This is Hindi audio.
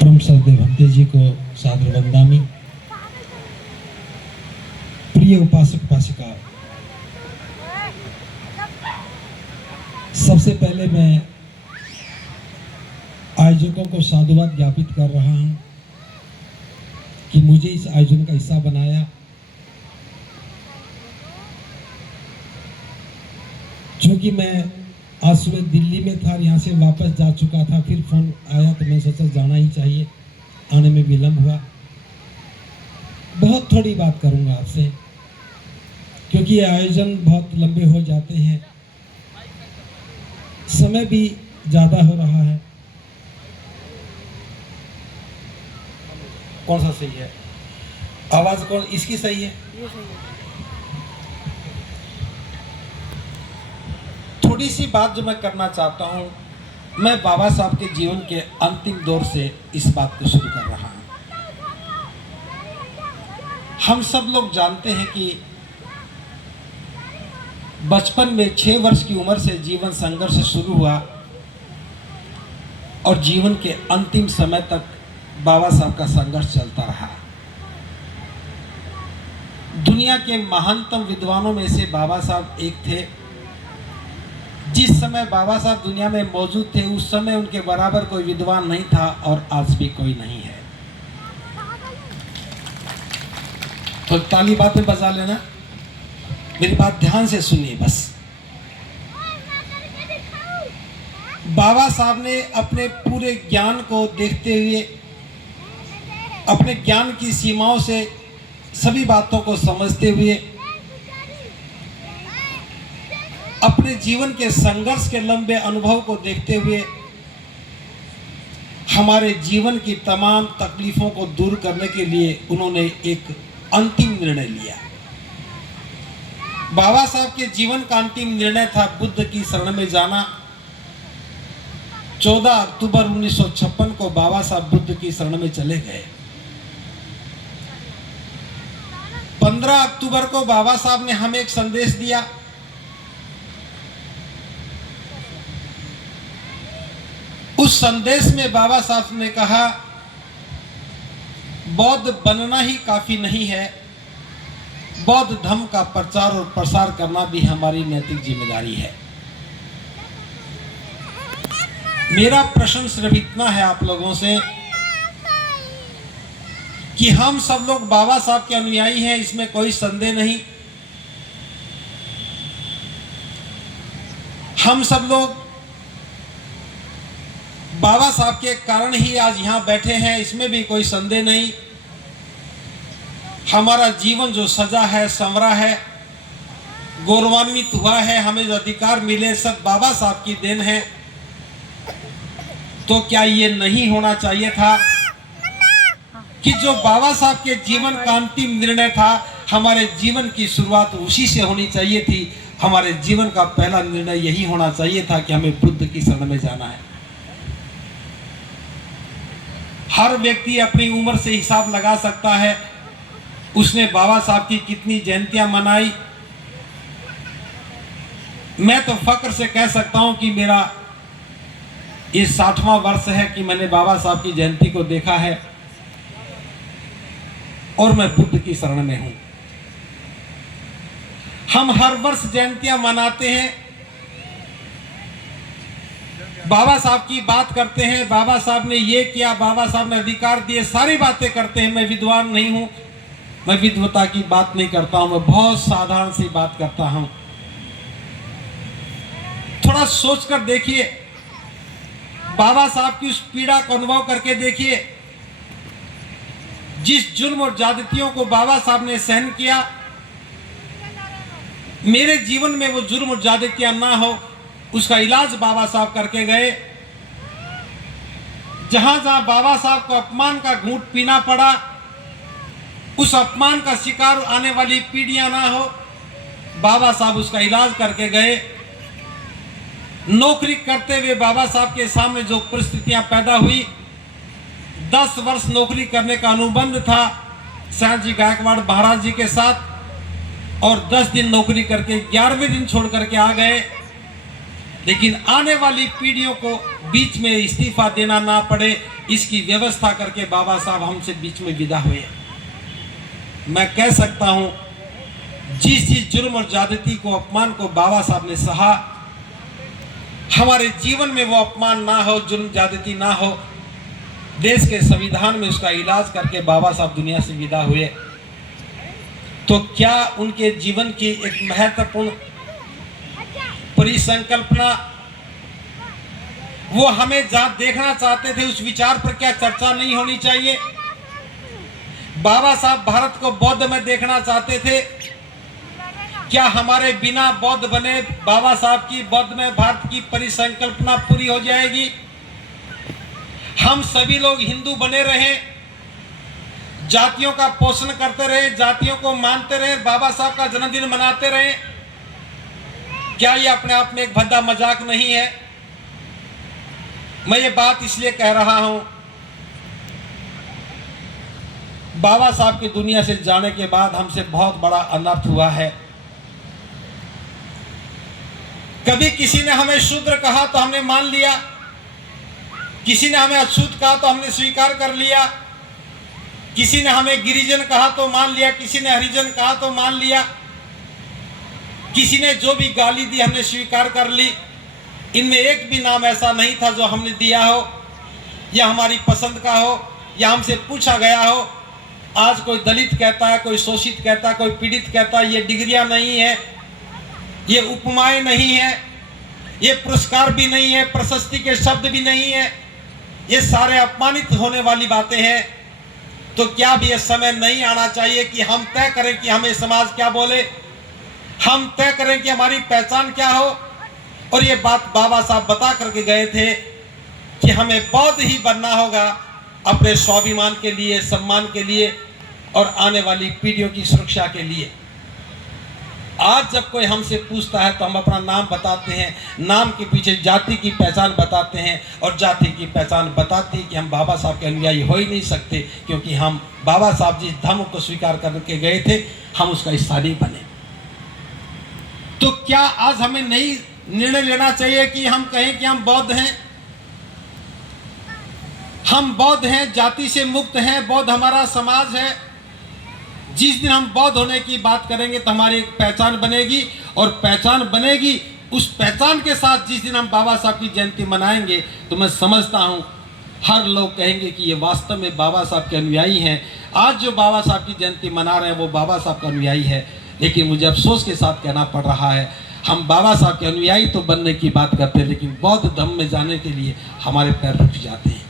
परम श्रद्धेय भंते जी को सादर वंदामी। प्रिय उपासक उपासिका, सबसे पहले मैं आयोजकों को साधुवाद ज्ञापित कर रहा हूं कि मुझे इस आयोजन का हिस्सा बनाया। क्योंकि मैं आज सुबह दिल्ली में था, यहाँ से वापस जा चुका था, फिर फोन आया तो मैं सोचा जाना ही चाहिए, आने में विलम्ब हुआ। बहुत थोड़ी बात करूंगा आपसे, क्योंकि ये आयोजन बहुत लंबे हो जाते हैं, समय भी ज़्यादा हो रहा है। कौन सा सही है? आवाज़ कौन इसकी सही है? ये सही है। थोड़ी सी बात जो मैं करना चाहता हूँ, मैं बाबा साहब के जीवन के अंतिम दौर से इस बात को शुरू कर रहा हूँ। हम सब लोग जानते हैं कि बचपन में 6 वर्ष की उम्र से जीवन संघर्ष शुरू हुआ और जीवन के अंतिम समय तक बाबा साहब का संघर्ष चलता रहा। दुनिया के महानतम विद्वानों में से बाबा साहब एक थे। जिस समय बाबा साहब दुनिया में मौजूद थे, उस समय उनके बराबर कोई विद्वान नहीं था और आज भी कोई नहीं है। तो ताली बातें बजा लेना, मेरी बात ध्यान से सुनिए बस। बाबा साहब ने अपने पूरे ज्ञान को देखते हुए, अपने ज्ञान की सीमाओं से सभी बातों को समझते हुए, अपने जीवन के संघर्ष के लंबे अनुभव को देखते हुए हमारे जीवन की तमाम तकलीफों को दूर करने के लिए उन्होंने एक अंतिम निर्णय लिया। बाबा साहब के जीवन का अंतिम निर्णय था बुद्ध की शरण में जाना। 14 अक्टूबर 1956 को बाबा साहब बुद्ध की शरण में चले गए। 15 अक्टूबर को बाबा साहब ने हमें एक संदेश दिया। उस संदेश में बाबा साहब ने कहा, बौद्ध बनना ही काफी नहीं है, बौद्ध धर्म का प्रचार और प्रसार करना भी हमारी नैतिक जिम्मेदारी है। मेरा प्रश्न सिर्फ इतना है आप लोगों से कि हम सब लोग बाबा साहब के अनुयायी हैं, इसमें कोई संदेह नहीं। हम सब लोग बाबा साहब के कारण ही आज यहाँ बैठे हैं, इसमें भी कोई संदेह नहीं। हमारा जीवन जो सजा है, संवरा है, गौरवान्वित हुआ है, हमें जो अधिकार मिले, सब बाबा साहब की देन है। तो क्या ये नहीं होना चाहिए था कि जो बाबा साहब के जीवन का अंतिम निर्णय था, हमारे जीवन की शुरुआत उसी से होनी चाहिए थी। हमारे जीवन का पहला निर्णय यही होना चाहिए था कि हमें बुद्ध की शरण में जाना है। हर व्यक्ति अपनी उम्र से हिसाब लगा सकता है, उसने बाबा साहब की कितनी जयंतियां मनाई। मैं तो फक्र से कह सकता हूं कि मेरा ये 60वां वर्ष है कि मैंने बाबा साहब की जयंती को देखा है और मैं बुद्ध की शरण में हूं। हम हर वर्ष जयंतियां मनाते हैं, बाबा साहब की बात करते हैं, बाबा साहब ने ये किया, बाबा साहब ने अधिकार दिए, सारी बातें करते हैं। मैं विद्वान नहीं हूं, मैं विद्वता की बात नहीं करता हूं, मैं बहुत साधारण सी बात करता हूं। थोड़ा सोचकर देखिए, बाबा साहब की उस पीड़ा को अनुभव करके देखिए। जिस जुल्म और ज्यादतियों को बाबा साहब ने सहन किया, मेरे जीवन में वो जुल्म और ज्यादतियां ना हो, उसका इलाज बाबा साहब करके गए। जहां जहां बाबा साहब को अपमान का घूंट पीना पड़ा, उस अपमान का शिकार आने वाली पीढ़ियां ना हो, बाबा साहब उसका इलाज करके गए। नौकरी करते हुए बाबा साहब के सामने जो परिस्थितियां पैदा हुई, 10 वर्ष नौकरी करने का अनुबंध था सयाजी जी गायकवाड़ महाराज जी के साथ, और 10 दिन नौकरी करके 11वें दिन छोड़ करके आ गए। लेकिन आने वाली पीढ़ियों को बीच में इस्तीफा देना ना पड़े, इसकी व्यवस्था करके बाबा साहब हमसे बीच में विदा हुए। मैं कह सकता हूं, जिस जुर्म और ज्यादती को, अपमान को बाबा साहब ने सहा, हमारे जीवन में वो अपमान ना हो, जुर्म ज्यादती ना हो। देश के संविधान में उसका इलाज करके बाबा साहब दुनिया से विदा हुए। तो क्या उनके जीवन की एक महत्वपूर्ण परिसंकल्पना, वो हमें जहां देखना चाहते थे उस विचार पर क्या चर्चा नहीं होनी चाहिए? बाबा साहब भारत को बौद्ध में देखना चाहते थे, क्या हमारे बिना बौद्ध बने बाबा साहब की बौद्ध में भारत की परिसंकल्पना पूरी हो जाएगी? हम सभी लोग हिंदू बने रहे, जातियों का पोषण करते रहे, जातियों को मानते रहे, बाबा साहब का जन्मदिन मनाते रहे, क्या ये अपने आप में एक भद्दा मजाक नहीं है? मैं ये बात इसलिए कह रहा हूं, बाबा साहब की दुनिया से जाने के बाद हमसे बहुत बड़ा अनर्थ हुआ है। कभी किसी ने हमें शूद्र कहा तो हमने मान लिया, किसी ने हमें अछूत कहा तो हमने स्वीकार कर लिया, किसी ने हमें गिरिजन कहा तो मान लिया, किसी ने हरिजन कहा तो मान लिया, किसी ने जो भी गाली दी हमने स्वीकार कर ली। इनमें एक भी नाम ऐसा नहीं था जो हमने दिया हो या हमारी पसंद का हो या हमसे पूछा गया हो। आज कोई दलित कहता है, कोई शोषित कहता है, कोई पीड़ित कहता है, ये डिग्रियां नहीं है, ये उपमाएं नहीं है, ये पुरस्कार भी नहीं है, प्रशस्ति के शब्द भी नहीं है, ये सारे अपमानित होने वाली बातें हैं। तो क्या भी ये समय नहीं आना चाहिए कि हम तय करें कि हमें समाज क्या बोले, हम तय करें कि हमारी पहचान क्या हो? और ये बात बाबा साहब बता करके गए थे कि हमें बौद्ध ही बनना होगा अपने स्वाभिमान के लिए, सम्मान के लिए और आने वाली पीढ़ियों की सुरक्षा के लिए। आज जब कोई हमसे पूछता है तो हम अपना नाम बताते हैं, नाम के पीछे जाति की पहचान बताते हैं, और जाति की पहचान बताती है कि हम बाबा साहब के अनुयायी हो ही नहीं सकते, क्योंकि हम बाबा साहब जिस धर्म को स्वीकार करके गए थे हम उसका हिस्सा नहीं बने। तो क्या आज हमें नहीं निर्णय लेना चाहिए कि हम कहें कि हम बौद्ध हैं, हम बौद्ध हैं, जाति से मुक्त हैं, बौद्ध हमारा समाज है। जिस दिन हम बौद्ध होने की बात करेंगे तो हमारी एक पहचान बनेगी, और पहचान बनेगी, उस पहचान के साथ जिस दिन हम बाबा साहब की जयंती मनाएंगे तो मैं समझता हूं हर लोग कहेंगे कि ये वास्तव में बाबा साहब के अनुयायी हैं। आज जो बाबा साहब की जयंती मना रहे हैं वो बाबा साहब का अनुयायी है, लेकिन मुझे अफसोस के साथ कहना पड़ रहा है, हम बाबा साहब के अनुयायी तो बनने की बात करते हैं, लेकिन बौद्ध धर्म में जाने के लिए हमारे पैर रुक जाते हैं।